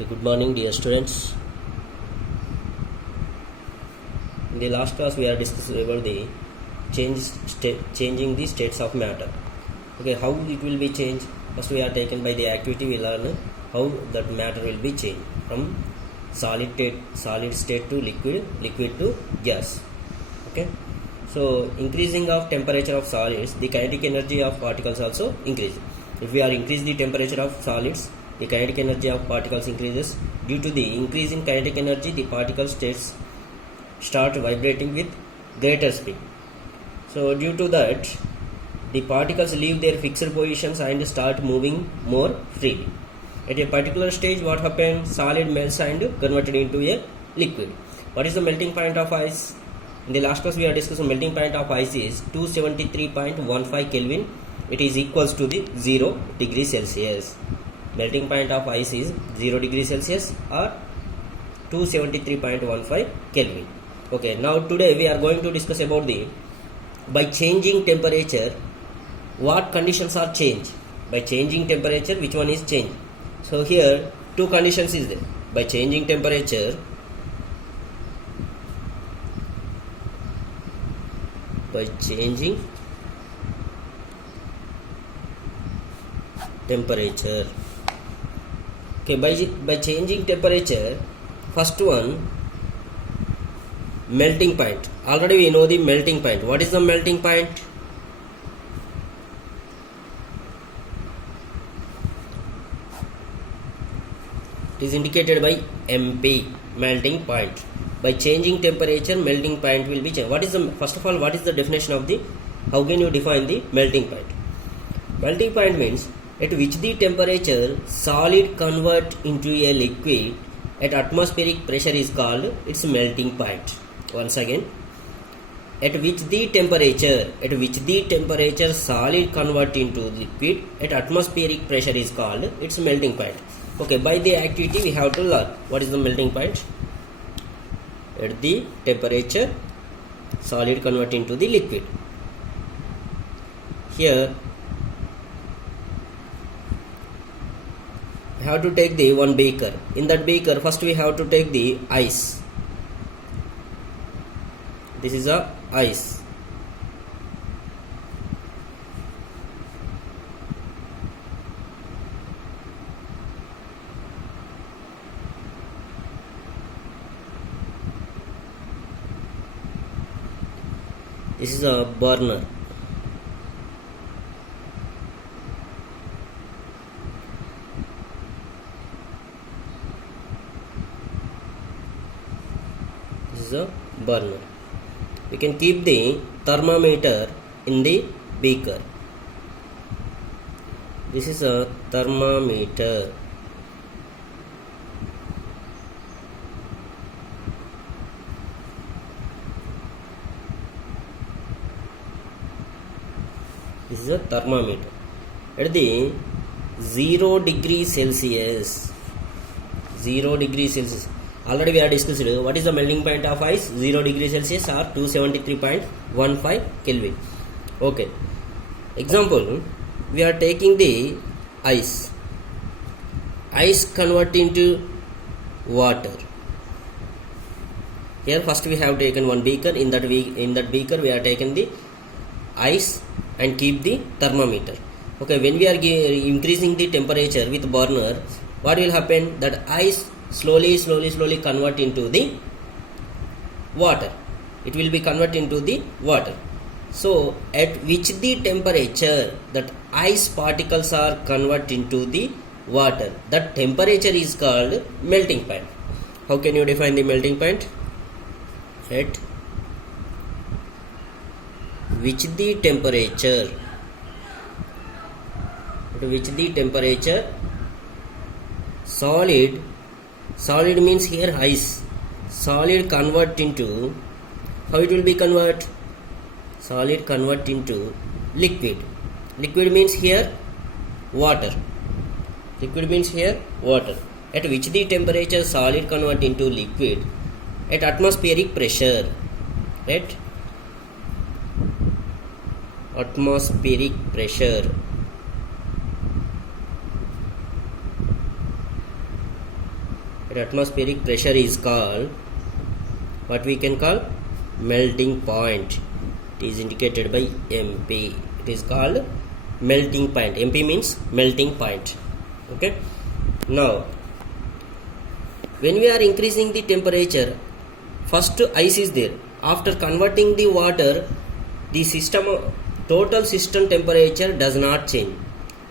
Okay, good morning, dear students. In the last class, we are discussing about the changing the states of matter. Okay, how it will be changed? First, we are taken by the activity. We learn how that matter will be changed from solid state to liquid, liquid to gas. Okay, so increasing of temperature of solids, the kinetic energy of particles also increases. If we are increase the temperature of solids, the kinetic energy of particles increases. Due to the increase in kinetic energy, the particle states start vibrating with greater speed. So due to that, the particles leave their fixed positions and start moving more freely. At a particular stage, what happens? Solid melts and converted into a liquid. What is the melting point of ice? In the last class, we are discussing melting point of ice is 273.15 Kelvin. It is equals to the 0 degree Celsius. Melting point of ice is 0 degree Celsius or 273.15 Kelvin. Okay, now today we are going to discuss about the by changing temperature, what conditions are changed. By changing temperature, which one is changed? So here two conditions is there. By changing temperature, okay, by changing temperature, first one, melting point. Already we know the melting point. What is the melting point? It is indicated by MP, melting point. By changing temperature, melting point will be changed. What is the, first of all, what is the definition of the, how can you define the melting point? Melting point means at which the temperature solid convert into a liquid at atmospheric pressure is called its melting point. Once again, at which the temperature solid convert into liquid at atmospheric pressure is called its melting point. Okay, by the activity we have to learn what is the melting point. At the temperature solid convert into the liquid. Here we have to take the one beaker. In that beaker, first we have to take the ice. This is a ice. This is a burner. This is a burner. We can keep the thermometer in the beaker. This is a thermometer. This is a thermometer. At the 0 degree Celsius. 0 degree Celsius. Already we are discussed what is the melting point of ice, 0 degree Celsius or 273.15 Kelvin. Okay. Example, we are taking the ice. Ice convert into water. Here first we have taken one beaker. In that beaker we are taken the ice and keep the thermometer. Okay, when we are increasing the temperature with burner, what will happen? That ice slowly convert into the water. It will be convert into the water. So at which the temperature that ice particles are convert into the water, that temperature is called melting point. How can you define the melting point? At which the temperature solid means here ice, solid convert into, how it will be convert? Solid convert into liquid. Liquid means here water. At which the temperature solid convert into liquid at atmospheric pressure. At atmospheric pressure. at atmospheric pressure is called what we can call melting point. It is indicated by MP. It is called melting point. MP means melting point. Okay. Now, when we are increasing the temperature, first ice is there. After converting the water, the total system temperature does not change.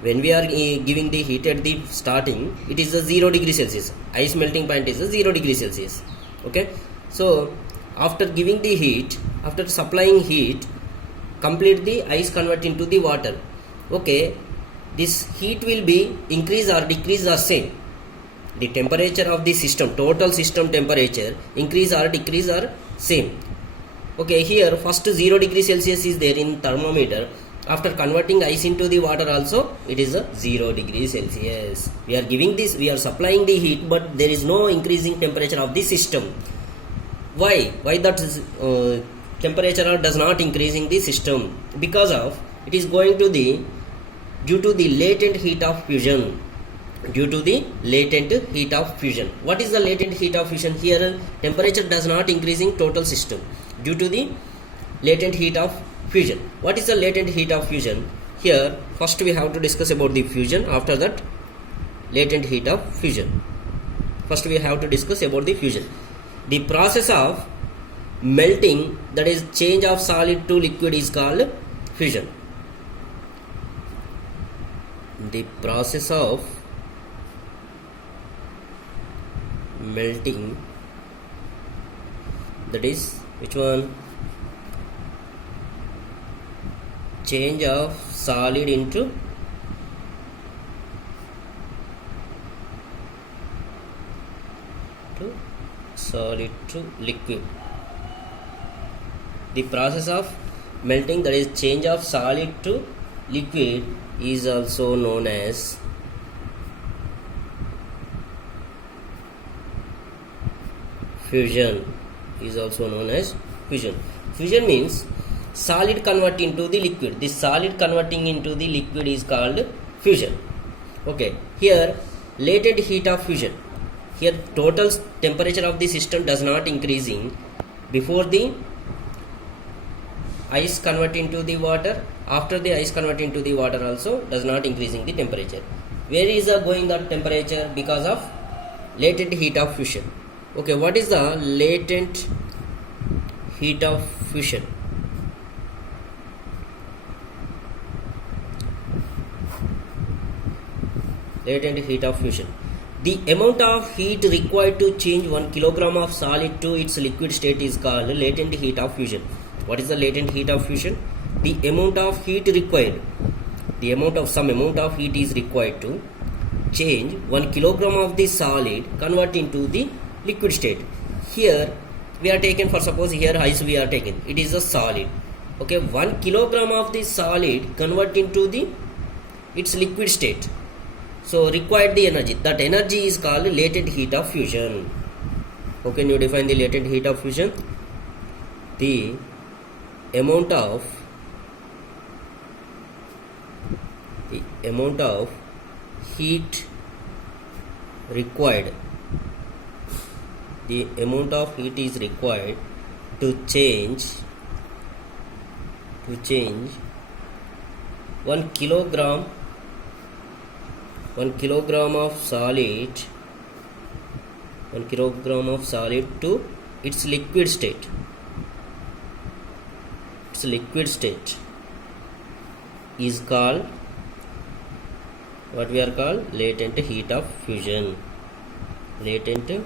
When we are giving the heat at the starting, it is a 0 degree Celsius. Ice melting point is a 0 degree Celsius. Okay. So after giving the heat, after supplying heat, complete the ice convert into the water. Okay. This heat will be increase or decrease or same. The temperature of the system, total system temperature, increase or decrease or same. Okay, here first 0 degree Celsius is there in thermometer. After converting ice into the water also, it is a 0 degree Celsius. We are giving this, we are supplying the heat, but there is no increasing temperature of the system. Why? Why that temperature does not increasing the system? Because of it is going to the due to the latent heat of fusion. Due to the latent heat of fusion. What is the latent heat of fusion? Here temperature does not increasing total system due to the latent heat of fusion. What is the latent heat of fusion? Here first we have to discuss about the fusion, after that latent heat of fusion. First we have to discuss about the fusion. The process of melting, that is change of solid to liquid, is called fusion. The process of melting, that is which one? Change of solid into solid to liquid. The process of melting, that is change of solid to liquid, is also known as fusion. Is also known as fusion. Fusion means solid convert into the liquid. This solid converting into the liquid is called fusion. Okay. Here latent heat of fusion. Here total temperature of the system does not increasing before the ice convert into the water. After the ice convert into the water also does not increasing the temperature. Where is the going that temperature? Because of latent heat of fusion. Okay, what is the latent heat of fusion? Latent heat of fusion. The amount of heat required to change 1 kilogram of solid to its liquid state is called latent heat of fusion. What is the latent heat of fusion? The amount of heat required. The amount of some amount of heat is required to change 1 kilogram of the solid convert into the liquid state. Here we are taken, for suppose here ice we are taken, it is a solid. Okay, 1 kilogram of the solid convert into the its liquid state. So required the energy, that energy is called latent heat of fusion. How can you define the latent heat of fusion? The amount of heat required, the amount of heat is required to change 1 kilogram of solid, 1 kilogram of solid to its liquid state. Its liquid state is called what we are called latent heat of fusion. Latent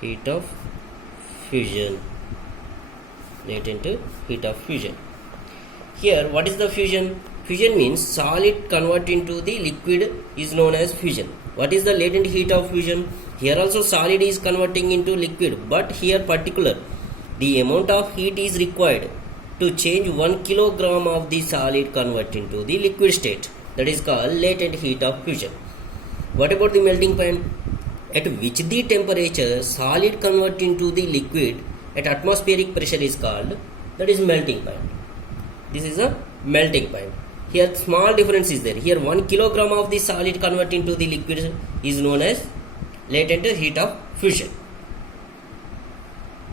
heat of fusion. Latent heat of fusion. Here what is the fusion? Fusion means solid convert into the liquid is known as fusion. What is the latent heat of fusion? Here also solid is converting into liquid, but here particular the amount of heat is required to change 1 kilogram of the solid convert into the liquid state. That is called latent heat of fusion. What about the melting point? At which the temperature solid convert into the liquid at atmospheric pressure is called, that is melting point. This is a melting point. Here small difference is there. Here 1 kilogram of the solid convert into the liquid is known as latent heat of fusion.